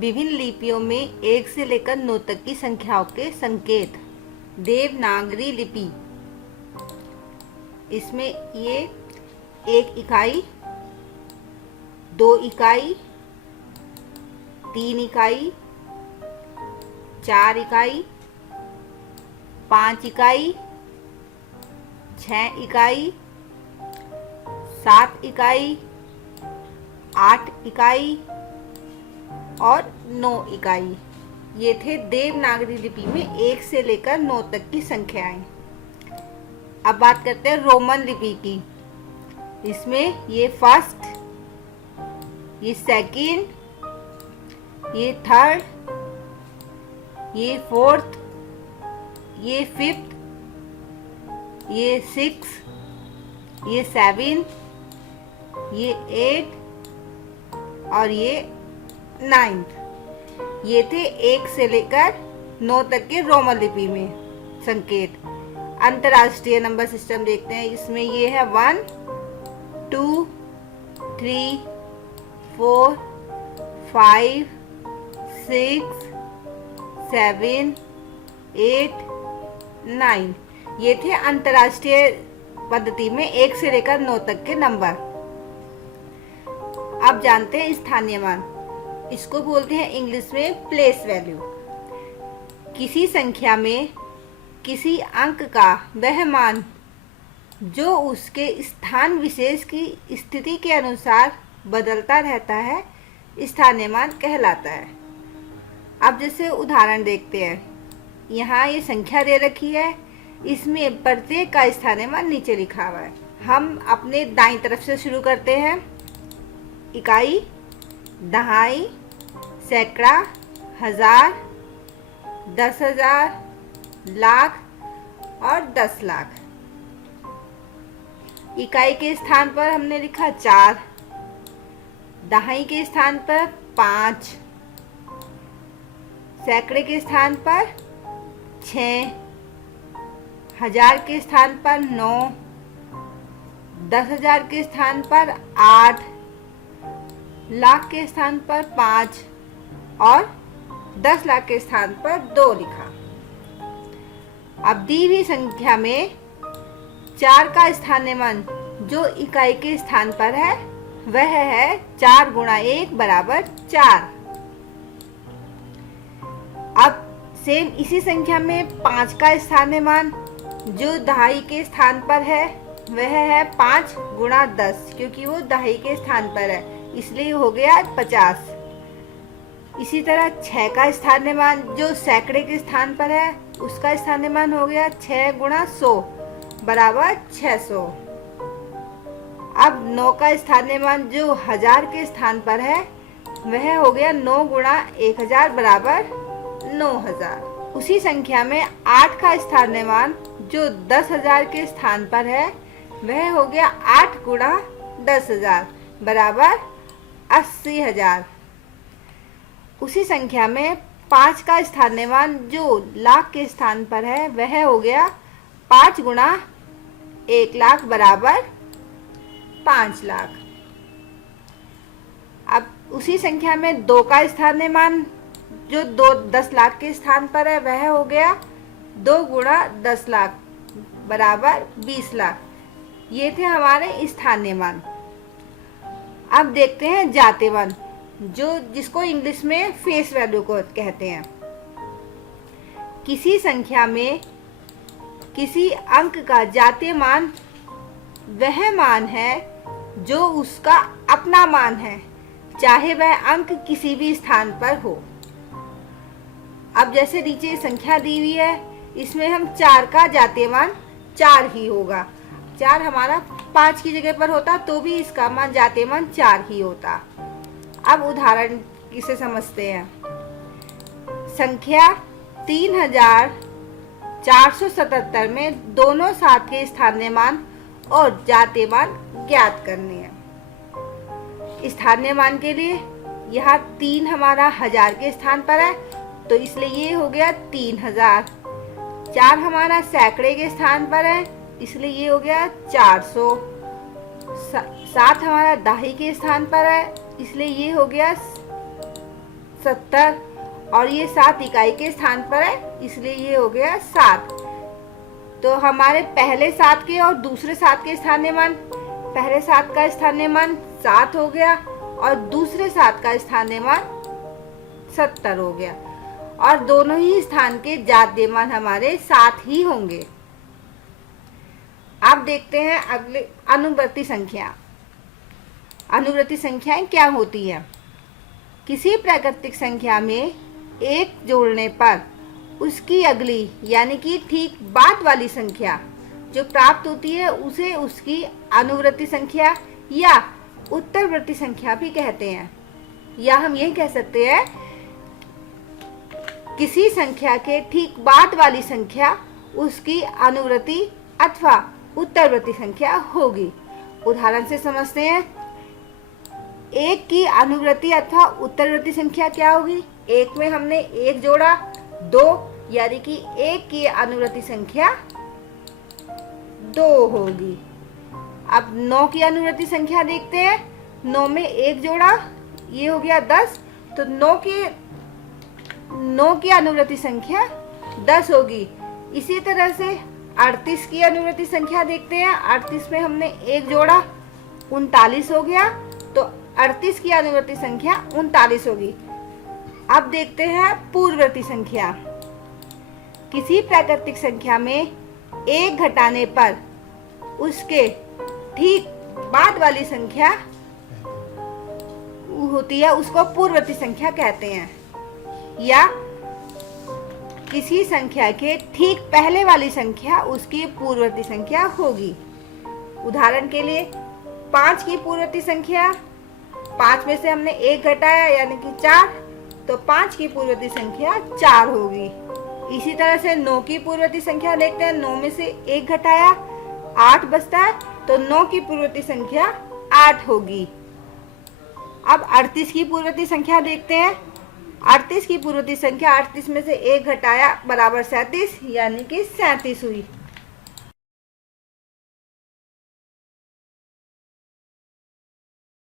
विभिन्न लिपियों में 1 से लेकर 9 तक की संख्याओं के संकेत। देवनागरी लिपि, इसमें ये 1 इकाई, 2 इकाई, 3 इकाई, 4 इकाई, 5 इकाई, 6 इकाई, 7 इकाई, 8 इकाई और 9 इकाई, ये थे देवनागरी लिपि में 1 से लेकर 9 तक की संख्याएं। अब बात करते हैं रोमन लिपि की। इसमें ये फर्स्ट, ये सेकंड, ये थर्ड, ये फोर्थ, ये फिफ्थ, ये सिक्स, ये सेवन, ये 8 और ये 9। ये थे 1 से लेकर 9 तक के रोमन लिपि में संकेत। अंतर्राष्ट्रीय नंबर सिस्टम देखते हैं। इसमें ये है 1 2 3 4 5 6 7 8 9। ये थे अंतर्राष्ट्रीय पद्धति में 1 से लेकर 9 तक के नंबर। अब जानते हैं स्थानीय मान। इसको बोलते हैं इंग्लिश में प्लेस वैल्यू। किसी संख्या में किसी अंक का वह मान जो उसके स्थान विशेष की स्थिति के अनुसार बदलता रहता है, स्थानीय मान कहलाता है। अब जैसे उदाहरण देखते हैं। यहाँ ये संख्या दे रखी है, इसमें प्रत्येक का स्थानीय मान नीचे लिखा हुआ है। हम अपने दाईं तरफ से शुरू करते हैं। इकाई, दहाई, सैकड़ा, हजार, 10,000, लाख और 10 लाख। इकाई के स्थान पर हमने लिखा 4, दहाई के स्थान पर 5, सैकड़े के स्थान पर 6, हजार के स्थान पर 9, 10,000 के स्थान पर 8, लाख के स्थान पर 5 और 10 लाख के स्थान पर 2 लिखा। अब दी हुई संख्या में 4 का स्थानीय मान जो इकाई के स्थान पर है वह है 4 गुणा 1 बराबर 4। अब सेम इसी संख्या में 5 का स्थानीय मान जो दहाई के स्थान पर है वह है 5 गुणा 10, क्योंकि वो दहाई के स्थान पर है, इसलिए हो गया 50। इसी तरह 6 का स्थानीय मान जो सैकड़े के स्थान पर है उसका स्थानीय मान हो गया 6 गुणा 100 बराबर 600। अब 9 का स्थानीय मान जो हजार के स्थान पर है वह हो गया 9 गुणा 1000 बराबर 9000। उसी संख्या में 8 का स्थानीय मान जो 10,000 के स्थान पर है वह हो गया 8 गुणा 10,000 बराबर 80,000। उसी संख्या में 5 का स्थानीय मान जो लाख के स्थान पर है वह हो गया 5 गुणा 1 लाख बराबर 5 लाख। अब उसी संख्या में 2 का स्थानीय मान जो 10 लाख के स्थान पर है वह हो गया 2 गुणा 10 लाख बराबर 20 लाख। ये थे हमारे स्थानीय मान। अब देखते हैं जातीय मान, जो जिसको इंग्लिश में फेस वैल्यू को कहते हैं। किसी संख्या में किसी अंक का जातीय मान वह मान है जो उसका अपना मान है, चाहे वह अंक किसी भी स्थान पर हो। अब जैसे नीचे संख्या दी हुई है, इसमें हम 4 का जातीय मान 4 ही होगा। 4 हमारा 5 की जगह पर होता तो भी इसका मान जातीय मान 4 ही होता। अब उदाहरण इसे समझते हैं। संख्या 3477 में दोनों साथ के स्थानीय मान और जातीय मान ज्ञात करने हैं। स्थानीय मान के लिए यहाँ 3 हमारा हजार के स्थान पर है तो इसलिए ये हो गया 3000। 4 हमारा सैकड़े के स्थान पर है इसलिए ये हो गया 400। 7 हमारा दहाई के स्थान पर है इसलिए ये हो गया 70 और ये 7 इकाई के स्थान पर है, इसलिए ये हो गया 7। तो हमारे पहले 7 के और दूसरे 7 के स्थानीय मान, पहले 7 का स्थानीय मान 7 हो गया और दूसरे 7 का स्थानीय मान 70 हो गया, और दोनों ही स्थान के जातीय मान हमारे 7 ही होंगे। अब देखते हैं अगले अनुवर्ती संख्या। अनुवर्ती संख्याएं क्या होती है? किसी प्राकृतिक संख्या में 1 जोड़ने पर उसकी अगली यानी कि ठीक बाद वाली संख्या जो प्राप्त होती है उसे उसकी अनुवर्ती संख्या या उत्तरवर्ती संख्या भी कहते हैं। या हम यही कह सकते हैं किसी संख्या के ठीक बाद वाली संख्या उसकी अनुवर्ती अथवा उत्तरवर्ती संख्या होगी। उदाहरण से समझते हैं। 1 की अनुवर्ती अथवा उत्तरवर्ती संख्या क्या होगी? 1 में हमने 1 जोड़ा 2, यानी कि 1 की अनुवर्ती संख्या 2 होगी। अब 9 की अनुवर्ती संख्या देखते हैं। 9 में 1 जोड़ा, ये हो गया 10, तो 9 की अनुवर्ती संख्या 10 होगी। इसी तरह से 38 की अनुवर्ती संख्या देखते हैं। 38 में हमने 1 जोड़ा 39 हो गया, तो 38 की अनुवर्ती संख्या 39 होगी। अब देखते हैं पूर्ववर्ती संख्या। किसी प्राकृतिक संख्या में 1 घटाने पर उसके ठीक बाद वाली संख्या होती है, उसको पूर्ववर्ती संख्या कहते हैं। या किसी संख्या के ठीक पहले वाली संख्या उसकी पूर्ववर्ती संख्या होगी। उदाहरण के लिए 5 की पूर्ववर्ती संख्या, 5 में से हमने 1 घटाया यानी कि 4, तो 5 की पूर्ववर्ती संख्या 4 होगी। इसी तरह से 9 की पूर्ववर्ती संख्या देखते हैं। 9 में से 1 घटाया 8 बचता है, तो 9 की पूर्ववर्ती संख्या 8 होगी। अब 38 की पूर्ववर्ती संख्या देखते हैं। 38 की पूर्ववर्ती संख्या 38 में से 1 घटाया बराबर 37, यानी कि 37 हुई।